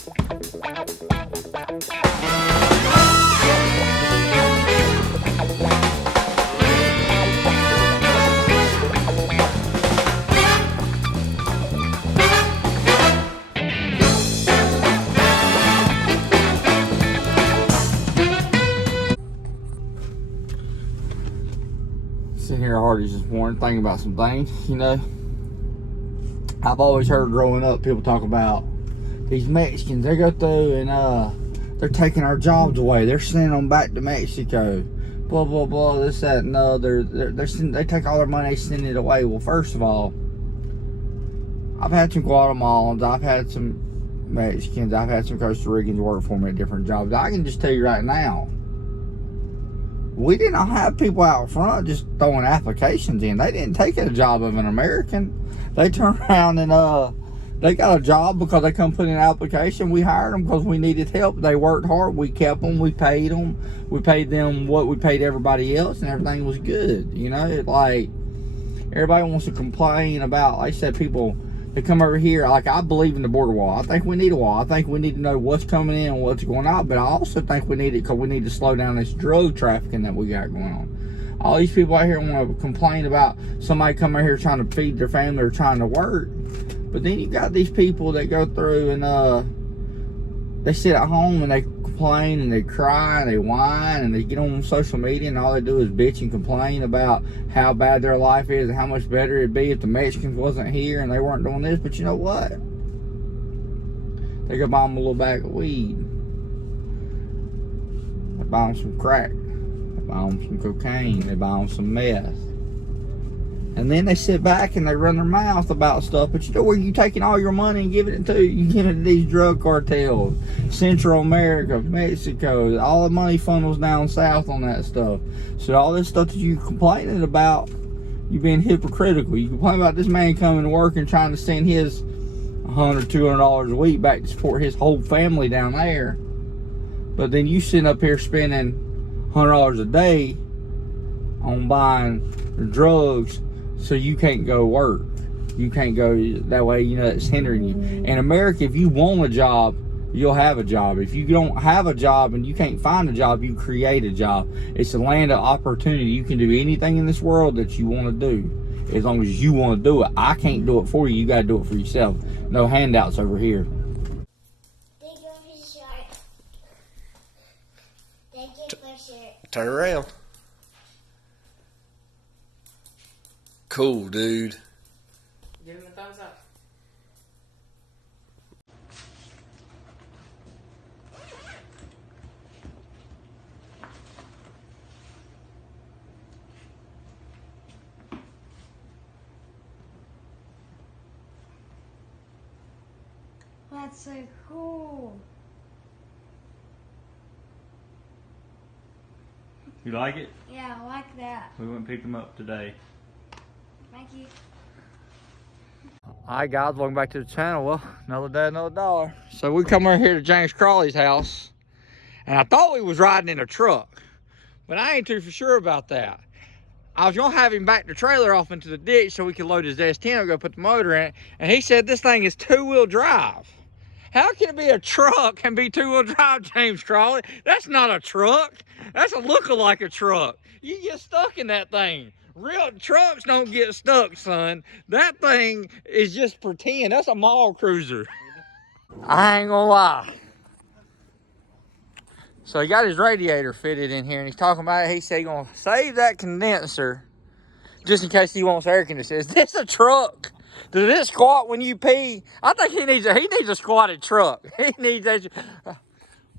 Sitting here hard this morning thinking about some things, you know. I've always heard growing up people talk about these Mexicans. They go through and they're taking our jobs away. They're sending them back to Mexico. Blah blah blah. This that and they take all their money, send it away. Well, first of all, I've had some Guatemalans, I've had some Mexicans, I've had some Costa Ricans work for me at different jobs. I can just tell you right now, we did not have people out front just throwing applications in. They didn't take a job of an American. They turned around and they got a job because they come put in an application. We hired them because we needed help. They worked hard. We kept them. We paid them. We paid them what we paid everybody else, and everything was good. You know, it's like everybody wants to complain about, like I said, people that come over here. Like, I believe in the border wall. I think we need a wall. I think we need to know what's coming in and what's going out. But I also think we need it because we need to slow down this drug trafficking that we got going on. All these people out here want to complain about somebody coming out here trying to feed their family or trying to work. But then you got these people that go through and they sit at home and they complain and they cry and they whine and they get on social media and all they do is bitch and complain about how bad their life is and how much better it'd be if the Mexicans wasn't here and they weren't doing this. But you know what? They go buy them a little bag of weed. They buy them some crack. They buy them some cocaine. They buy them some meth. And then they sit back and they run their mouth about stuff. But you know where you taking all your money and giving it to? You giving it to these drug cartels. Central America, Mexico. All the money funnels down south on that stuff. So all this stuff that you complaining about, you being hypocritical. You complain about this man coming to work and trying to send his $100, $200 a week back to support his whole family down there. But then you sitting up here spending $100 a day on buying drugs, so you can't go work. You can't go that way, you know, it's hindering you. In America, if you want a job, you'll have a job. If you don't have a job and you can't find a job, you create a job. It's a land of opportunity. You can do anything in this world that you want to do, as long as you want to do it. I can't do it for you. You got to do it for yourself. No handouts over here. Turn around. Cool, dude. Give him a thumbs up. That's so cool. You like it? Yeah, I like that. We went and picked them up today. Thank you. Alright guys, welcome back to the channel. Well, another day, another dollar. So we come over here to James Crawley's house, and I thought we was riding in a truck, but I ain't too for sure about that. I was gonna have him back the trailer off into the ditch so we could load his S10 and go put the motor in it, and he said this thing is two-wheel drive. How can it be a truck and be two-wheel drive, James Crawley? That's not a truck. That's a look-alike a truck. You get stuck in that thing. Real trucks don't get stuck, son. That thing is just pretend. That's a mall cruiser. I ain't gonna lie. So he got his radiator fitted in here, and he's talking about it. He said he's gonna save that condenser just in case he wants air conditioning. Is this a truck? Does it squat when you pee? I think he needs a squatted truck. He needs a.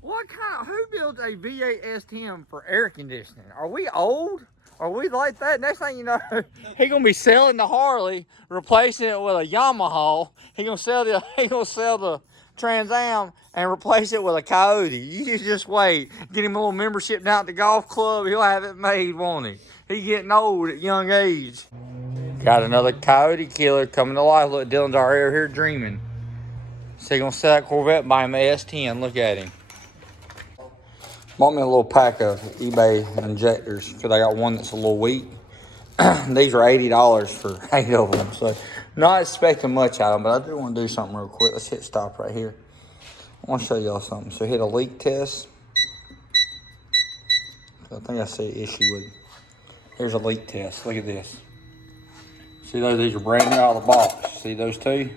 What kind? Who builds a V8 S10 for air conditioning? Are we old? Are we like that? Next thing you know, he gonna be selling the Harley, replacing it with a Yamaha. He gonna sell the Trans Am and replace it with a Coyote. You just wait. Get him a little membership down at the golf club. He'll have it made, won't he? He's getting old at young age. Got another Coyote killer coming to life. Look, Dylan's already here dreaming. So he gonna sell that Corvette, buy him an S10. Look at him. Bought me a little pack of eBay injectors because I got one that's a little weak. These are $80 for 8 of them, so not expecting much out of them, but I do want to do something real quick. Let's hit stop right here. I want to show y'all something. So hit a leak test. I think I see an issue with it. Here's a leak test. Look at this. See those? These are brand new out of the box. See those two?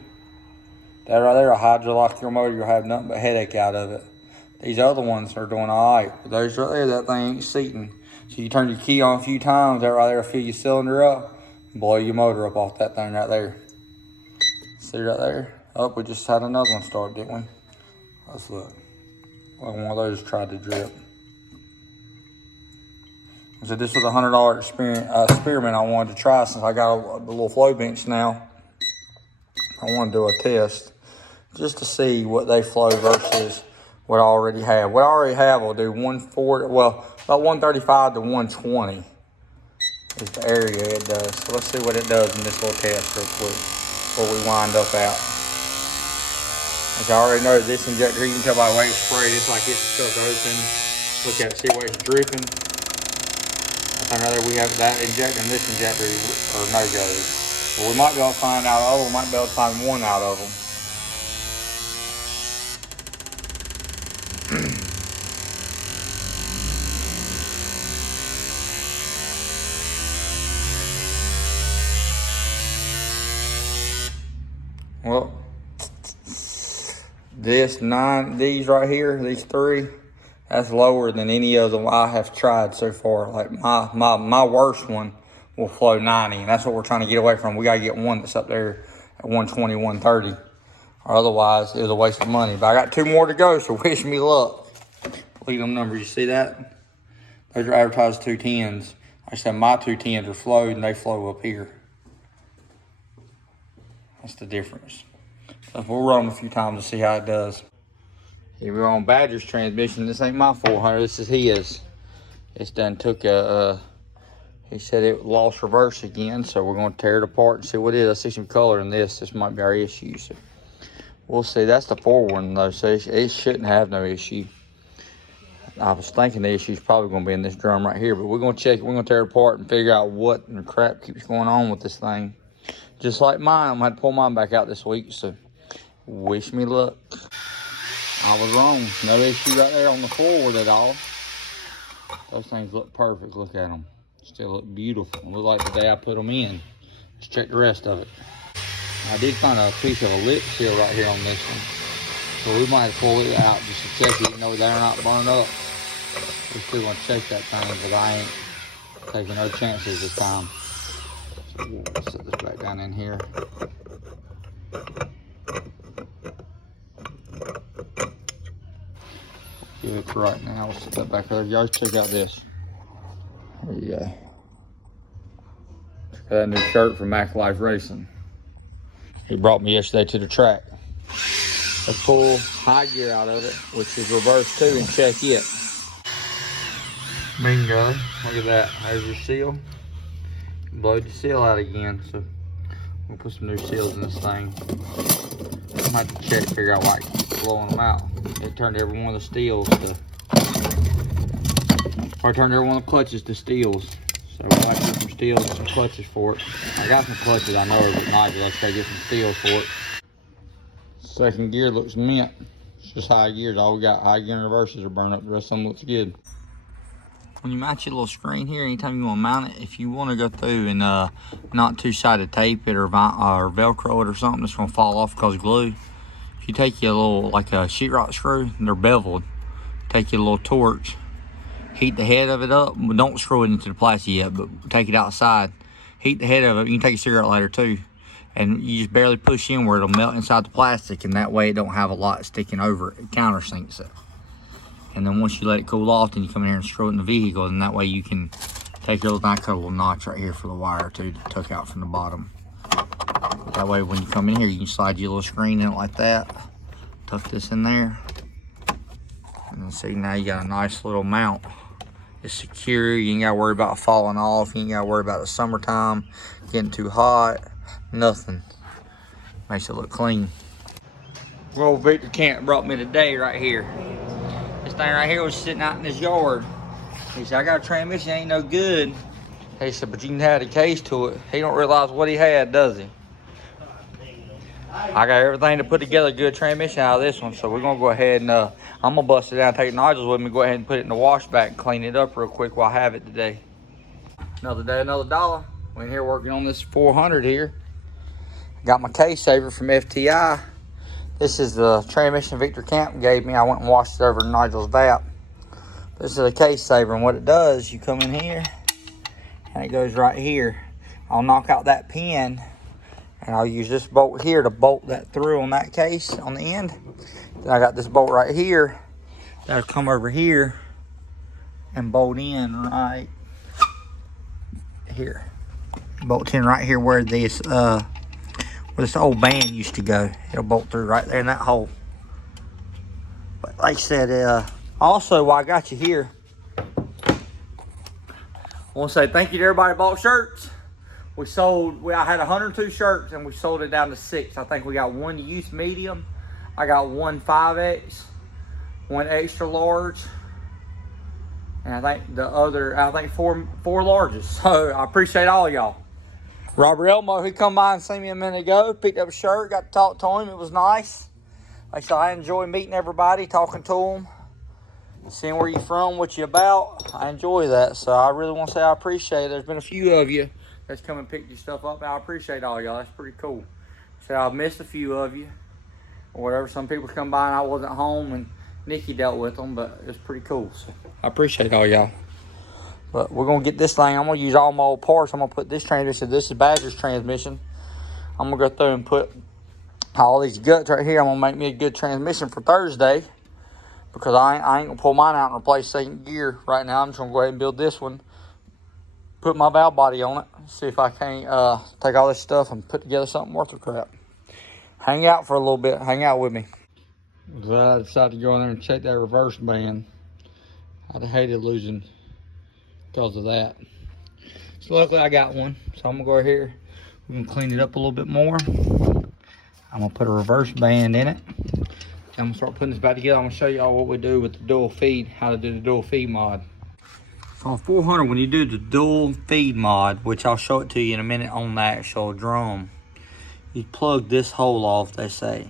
That right there, a hydraulic your motor, you'll have nothing but headache out of it. These other ones are doing all right. But those right there, that thing ain't seating. So you turn your key on a few times, that right there will fill your cylinder up, blow your motor up off that thing right there. See right there? Oh, we just had another one start, didn't we? Let's look. Well, one of those tried to drip. So this was a $100 experiment I wanted to try since I got a little flow bench now. I want to do a test just to see what they flow versus what I already have. What I already have will do 140, well, about 135 to 120 is the area it does. So let's see what it does in this little test real quick before we wind up out. Like I already know this injector, you can tell by the way it's sprayed, it's like it's stuck open. Look at it, see where it's dripping. I think right there we have that injector and this injector are no-goes. Well, we might be able to find out of them, we might be able to find one out of them. Well, these right here, these three, that's lower than any of them I have tried so far. Like my worst one will flow 90, and that's what we're trying to get away from. We gotta get one that's up there at 120, 130, or otherwise it was a waste of money. But I got 2 more to go, so wish me luck. Look at them numbers, you see that? Those are advertised 210s. I said my 210s are flowed and they flow up here. That's the difference. So we'll run them a few times to see how it does. Here we're on Badger's transmission. This ain't my 400, this is his. It's done took he said it lost reverse again, so we're gonna tear it apart and see what it is. I see some color in this. This might be our issue, so we'll see. That's the forward one though, so it shouldn't have no issue. I was thinking the issue is probably gonna be in this drum right here, but we're gonna check it. We're gonna tear it apart and figure out what in the crap keeps going on with this thing. Just like mine, I'm gonna have to pull mine back out this week, so wish me luck. I was wrong. No issue right there on the forward at all. Those things look perfect. Look at them. Still look beautiful. Look like the day I put them in. Let's check the rest of it. I did find a piece of a lip seal right here on this one. So we might pull it out just to check it. You know, they're not burned up. We're still gonna check that thing, but I ain't taking no chances this time. So we'll set this back down in here. Give it for right now. We'll set that back there. Y'all check out this. There you go. Check out that new shirt from Mac Life Racing. He brought me yesterday to the track. Let's pull high gear out of it, which is reverse too, and check it. Bingo. Look at that. There's your seal. Blow the seal out again. So we'll put some new seals in this thing. I might have to check, figure out why it keeps blowing them out. It turned every one of the steels to, or turned every one of the clutches to steels. So we'll have to get some steels and some clutches for it. I got some clutches I know are not, but let's go get some steels for it. Second gear looks mint. It's just high gears. All we got, high gear and reverses are burned up. The rest of them looks good. When you mount your little screen here, anytime you want to mount it, if you want to go through and not two-sided tape it or Velcro it or something that's going to fall off because of glue, if you take your little, like a sheetrock screw, and they're beveled, take your little torch, heat the head of it up, but don't screw it into the plastic yet, but take it outside, heat the head of it. You can take a cigarette lighter too, and you just barely push in where it'll melt inside the plastic, and that way it don't have a lot sticking over it. It countersinks it. And then once you let it cool off, then you come in here and screw it in the vehicle, and that way you can take your little, I cut a little notch right here for the wire too, to tuck out from the bottom. That way when you come in here, you can slide your little screen in it like that, tuck this in there, and then see, now you got a nice little mount. It's secure, you ain't gotta worry about falling off, you ain't gotta worry about the summertime getting too hot, nothing. Makes it look clean. Well, Victor Cant brought me today right here. This thing right here was sitting out in his yard. He said, I got a transmission, ain't no good. He said, but you can add a case to it. He don't realize what he had, does he? I got everything to put together a good transmission out of this one, so we're gonna go ahead and I'm gonna bust it down, take nodules with me, go ahead and put it in the wash back and clean it up real quick while I have it today. Another day, another dollar. We're in here working on this 400 here. Got my case saver from FTI. This is the transmission Victor Camp gave me. I went and washed it over in Nigel's VAP. This is a case saver, and what it does, you come in here and it goes right here. I'll knock out that pin and I'll use this bolt here to bolt that through on that case on the end. Then I got this bolt right here that'll come over here and bolt in right here. Bolt in right here where this old band used to go. It'll bolt through right there in that hole. But like I said, also while I got you here, I want to say thank you to everybody who bought shirts. I had 102 shirts and we sold it down to 6. I think we got one youth medium. I got one 5X, one extra large, and I think four larges. So I appreciate all y'all. Robert Elmo, he come by and seen me a minute ago, picked up a shirt, got to talk to him. It was nice. Like I said, I enjoy meeting everybody, talking to them, seeing where you from, what you about. I enjoy that, so I really want to say I appreciate it. There's been a few of you that's come and picked your stuff up, and I appreciate all y'all. That's pretty cool. So I've missed a few of you, or whatever. Some people come by and I wasn't home, and Nikki dealt with them, but it was pretty cool. So I appreciate all y'all. But we're going to get this thing. I'm going to use all my old parts. I'm going to put this transmission. This is Badger's transmission. I'm going to go through and put all these guts right here. I'm going to make me a good transmission for Thursday, because I ain't going to pull mine out and replace second gear right now. I'm just going to go ahead and build this one, put my valve body on it, see if I can't take all this stuff and put together something worth of crap. Hang out for a little bit. Hang out with me. I decided to go in there and check that reverse band. I'd have hated losing because of that. So luckily I got one. So I'm gonna go here. We're gonna clean it up a little bit more. I'm gonna put a reverse band in it. I'm gonna start putting this back together. I'm gonna show y'all what we do with the dual feed, how to do the dual feed mod. So on 400, when you do the dual feed mod, which I'll show it to you in a minute on the actual drum, you plug this hole off, they say.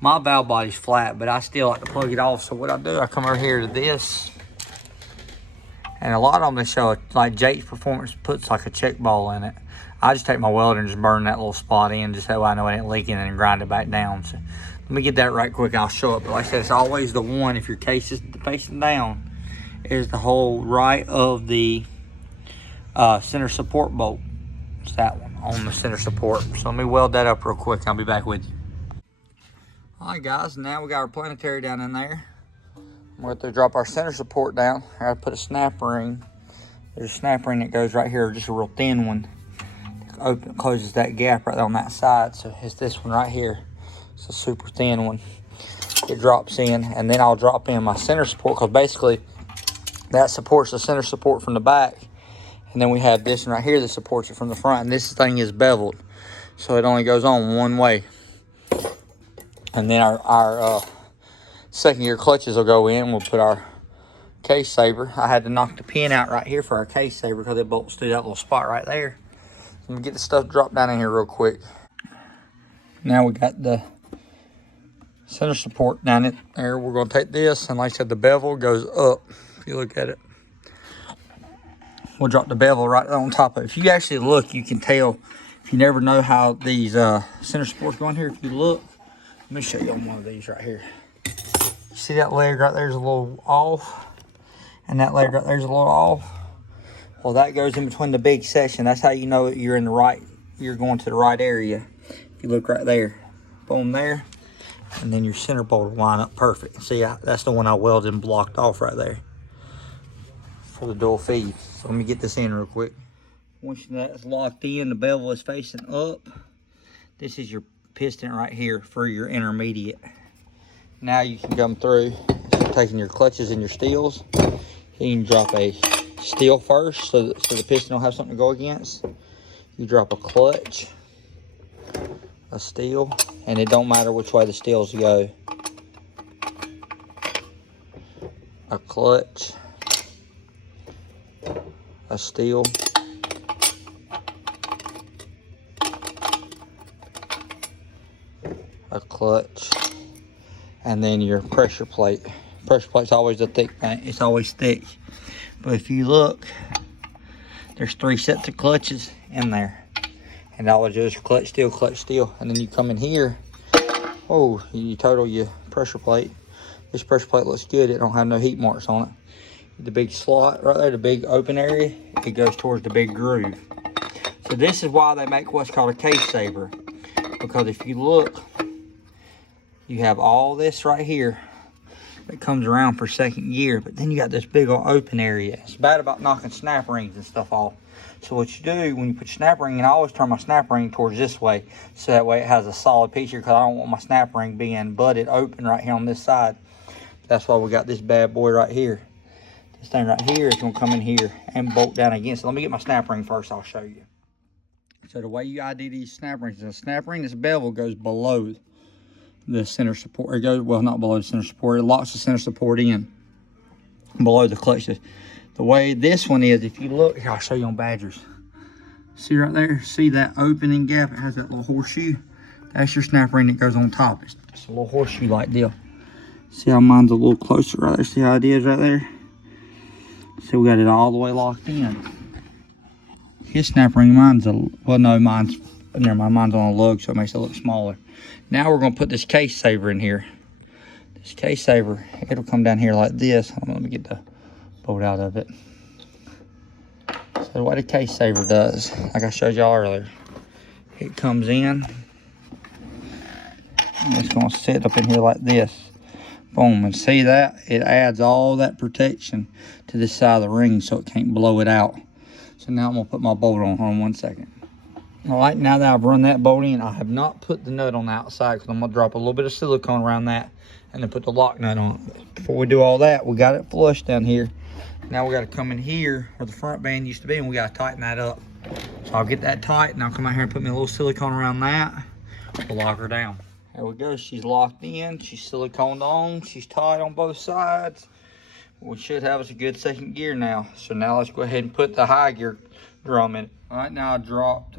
My valve body's flat, but I still like to plug it off. So what I do, I come over here to this, and a lot of them they show, like Jake's Performance puts like a check ball in it. I just take my welder and just burn that little spot in, just so I know it ain't leaking, and grind it back down. So let me get that right quick, I'll show it. But like I said, it's always the one, if your case is facing down, is the hole right of the center support bolt. It's that one on the center support. So let me weld that up real quick, I'll be back with you. Alright guys, now we got our planetary down in there. We're going to drop our center support down. I got to put a snap ring. There's a snap ring that goes right here, just a real thin one. Closes that gap right there on that side. So it's this one right here. It's a super thin one. It drops in, and then I'll drop in my center support, because basically that supports the center support from the back. And then we have this one right here that supports it from the front. And this thing is beveled, so it only goes on one way. And then our second gear clutches will go in. We'll put our case saver. I had to knock the pin out right here for our case saver because it bolts through that little spot right there. Let me get the stuff dropped down in here real quick. Now we got the center support down it there. We're going to take this, and like I said, the bevel goes up. If you look at it, we'll drop the bevel right on top of it. If you actually look, you can tell. If you never know how these center supports go in here, if you look, let me show you on one of these right here. See that leg right there's a little off, and that leg right there's a little off. Well, that goes in between the big section. That's how you know you're in the right, you're going to the right area. If you look right there, boom there, and then your center bolt will line up perfect. See, that's the one I welded and blocked off right there for the dual feed. So let me get this in real quick. Once that's locked in, the bevel is facing up. This is your piston right here for your intermediate. Now you can come through, taking your clutches and your steels. You can drop a steel first, so the piston will have something to go against. You drop a clutch, a steel, and it don't matter which way the steels go. A clutch, a steel, a clutch, and then your pressure plate. Pressure plate's always a thick thing. It's always thick. But if you look, there's 3 sets of clutches in there. And all it is clutch steel. And then you come in here, oh, you total your pressure plate. This pressure plate looks good. It don't have no heat marks on it. The big slot right there, the big open area, it goes towards the big groove. So this is why they make what's called a case saver. Because if you look, you have all this right here that comes around for second gear, but then you got this big old open area. It's bad about knocking snap rings and stuff off. So what you do when you put your snap ring in, I always turn my snap ring towards this way, so that way it has a solid piece here, because I don't want my snap ring being butted open right here on this side. That's why we got this bad boy right here. This thing right here is gonna come in here and bolt down against it. Let me get my snap ring first, I'll show you. So the way you ID these snap rings, the snap ring, this bevel goes below the center support. It goes, well, not below the center support. It locks the center support in below the clutch. The way this one is, if you look, here, I'll show you on Badgers. See right there? See that opening gap? It has that little horseshoe. That's your snap ring that goes on top. It's just a little horseshoe-like deal. See how mine's a little closer right there? See how it is right there? So we got it all the way locked in. His snap ring, mine's well, no, mine's, never mind, mine's on a lug, so it makes it look smaller. Now we're gonna put this case saver in here. This case saver, it'll come down here like this. Let me get the bolt out of it. So what the case saver does, like I showed y'all earlier, it comes in, and it's gonna sit up in here like this. Boom, and see that? It adds all that protection to this side of the ring so it can't blow it out. So now I'm gonna put my bolt on. Hold on 1 second. All right, now that I've run that bolt in, I have not put the nut on the outside because I'm gonna drop a little bit of silicone around that and then put the lock nut on it. Before we do all that, we got it flush down here. Now we gotta come in here where the front band used to be, and we gotta tighten that up. So I'll get that tight, and I'll come out here and put me a little silicone around that to lock her down. There we go, she's locked in, she's siliconed on, she's tight on both sides. We should have us a good second gear now. So now let's go ahead and put the high gear drum in it. All right, now I dropped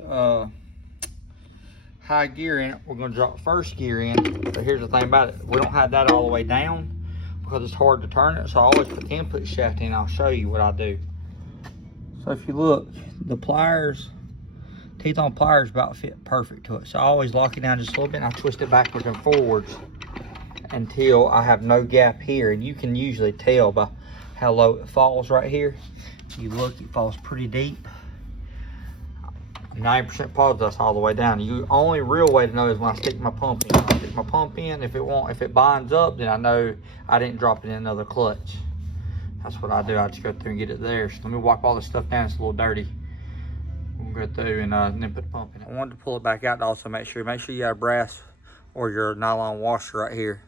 high gear in it. We're gonna drop first gear in. But here's the thing about it. We don't have that all the way down because it's hard to turn it. So I always put the input shaft in. I'll show you what I do. So if you look, the pliers, teeth on pliers about fit perfect to it. So I always lock it down just a little bit and I twist it backwards and forwards until I have no gap here. And you can usually tell by how low it falls right here. If you look, it falls pretty deep. 90% positive that's all the way down. The only real way to know is when I stick my pump in. I stick my pump in, if it binds up, then I know I didn't drop it in another clutch. That's what I do. I just go through and get it there. So let me wipe all this stuff down. It's a little dirty. We'll go through and then put the pump in. I wanted to pull it back out to also make sure you have brass or your nylon washer right here,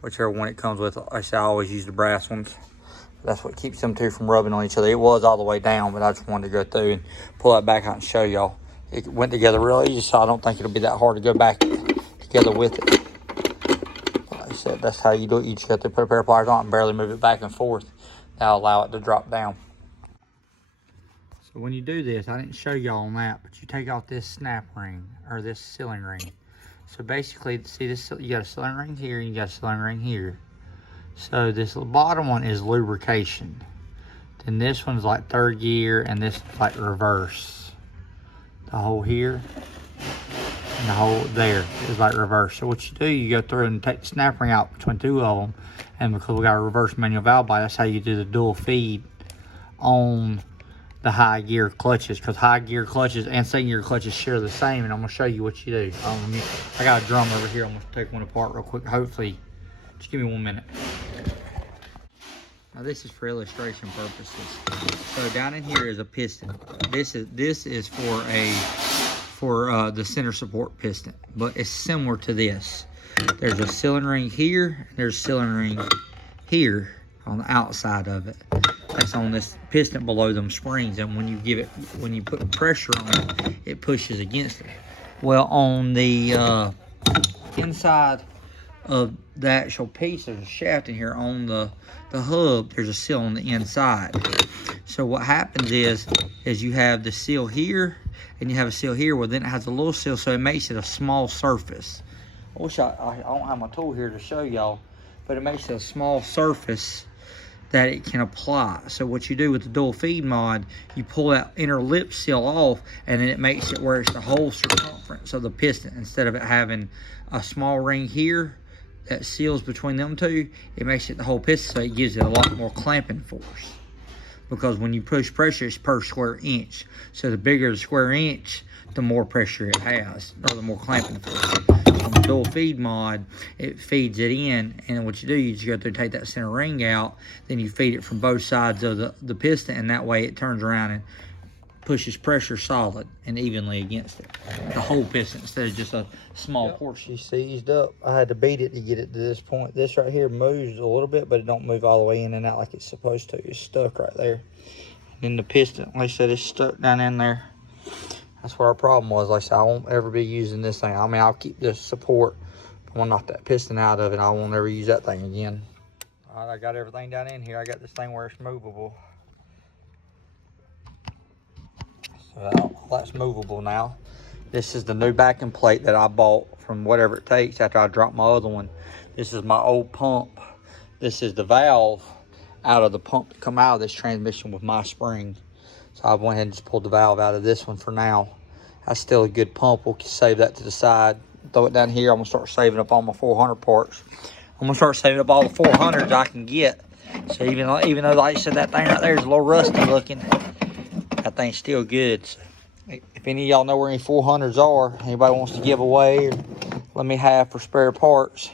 whichever one it comes with. I always use the brass ones. That's what keeps them two from rubbing on each other. It was all the way down, but I just wanted to go through and pull that back out and show y'all. It went together real easy, so I don't think it'll be that hard to go back together with it. Like I said, that's how you do it. You just have to put a pair of pliers on and barely move it back and forth. That'll allow it to drop down. So when you do this, I didn't show y'all on that, but you take off this snap ring, or this sealing ring. So basically, see this, you got a sealing ring here, and you got a sealing ring here. So this bottom one is lubrication. Then this one's like third gear, and this is like reverse. The hole here and the hole there is like reverse. So what you do, you go through and take the snap ring out between two of them, and because we got a reverse manual valve by, that's how you do the dual feed on the high gear clutches, because high gear clutches and second gear clutches share the same. And I'm gonna show you what you do. I got a drum over here. I'm gonna take one apart real quick. Hopefully, just give me 1 minute. Now this is for illustration purposes. So down in here is a piston. This is for the center support piston, but it's similar to this. There's a sealing ring here, and there's a sealing ring here on the outside of it. That's on this piston below them springs, and when you put pressure on it, it pushes against it. Well, on the inside of the actual piece, there's a shaft in here. On the hub, there's a seal on the inside. So what happens is you have the seal here and you have a seal here. Well, then it has a little seal, so it makes it a small surface I wish I don't have my tool here to show y'all, but it makes a small surface that it can apply. So what you do with the dual feed mod, you pull that inner lip seal off, and then it makes it where it's the whole circumference of the piston. Instead of it having a small ring here that seals between them two, it makes it the whole piston, so it gives it a lot more clamping force. Because when you push pressure, it's per square inch. So the bigger the square inch, the more pressure it has, or the more clamping force. On the dual feed mod, it feeds it in, and what you do, you just go through and take that center ring out, then you feed it from both sides of the piston, and that way it turns around and pushes pressure solid and evenly against it. The whole piston instead of just a small portion. You seized up. I had to beat it to get it to this point. This right here moves a little bit, but it don't move all the way in and out like it's supposed to. It's stuck right there. And then the piston, like I said, it's stuck down in there. That's what our problem was. Like I said, I won't ever be using this thing. I mean, I'll keep this support. But when I knock that piston out of it, I won't ever use that thing again. All right, I got everything down in here. I got this thing where it's movable. So that's movable now. This is the new backing plate that I bought from Whatever It Takes after I dropped my other one. This is my old pump. This is the valve out of the pump to come out of this transmission with my spring. So I went ahead and just pulled the valve out of this one for now. That's still a good pump. We'll save that to the side. Throw it down here. I'm gonna start saving up all my 400 parts. I'm gonna start saving up all the 400s I can get. So even though, like I said, that thing right there is a little rusty looking, that thing's still good. So if any of y'all know where any 400s are, anybody wants to give away or let me have for spare parts,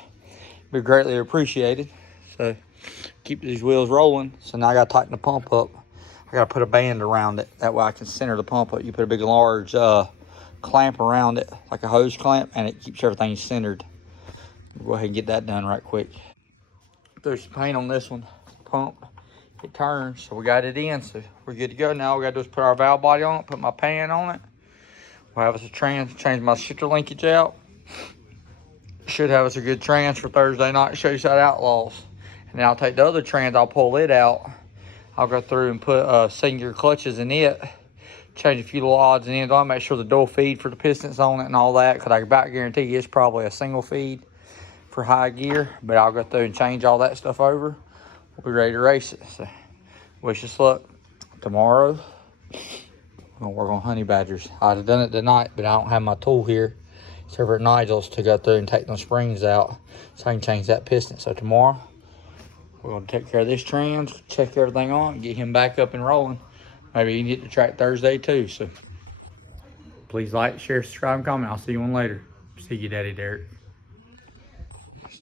be greatly appreciated. So keep these wheels rolling. So now I gotta tighten the pump up. I gotta put a band around it. That way I can center the pump up. You put a big large clamp around it, like a hose clamp, and it keeps everything centered. We'll go ahead and get that done right quick. Threw some paint on this one, pump. It turns, so we got it in, so we're good to go now. We gotta do is put our valve body on it, put my pan on it. We'll have us a change my shifter linkage out. Should have us a good trans for Thursday night Showside Outlaws. And then I'll take the other trans, I'll pull it out. I'll go through and put singular clutches in it, change a few little odds and ends on it, make sure the dual feed for the pistons on it and all that, because I can about guarantee you it's probably a single feed for high gear, but I'll go through and change all that stuff over. We'll be ready to race it. So wish us luck. Tomorrow, I'm gonna work on honey badgers. I'd have done it tonight, but I don't have my tool here. It's over at Nigel's to go through and take those springs out so I can change that piston. So tomorrow, we're gonna take care of this trans, check everything on, get him back up and rolling. Maybe you can get the track Thursday too. So please like, share, subscribe, and comment. I'll see you on later. See you, Daddy Derek.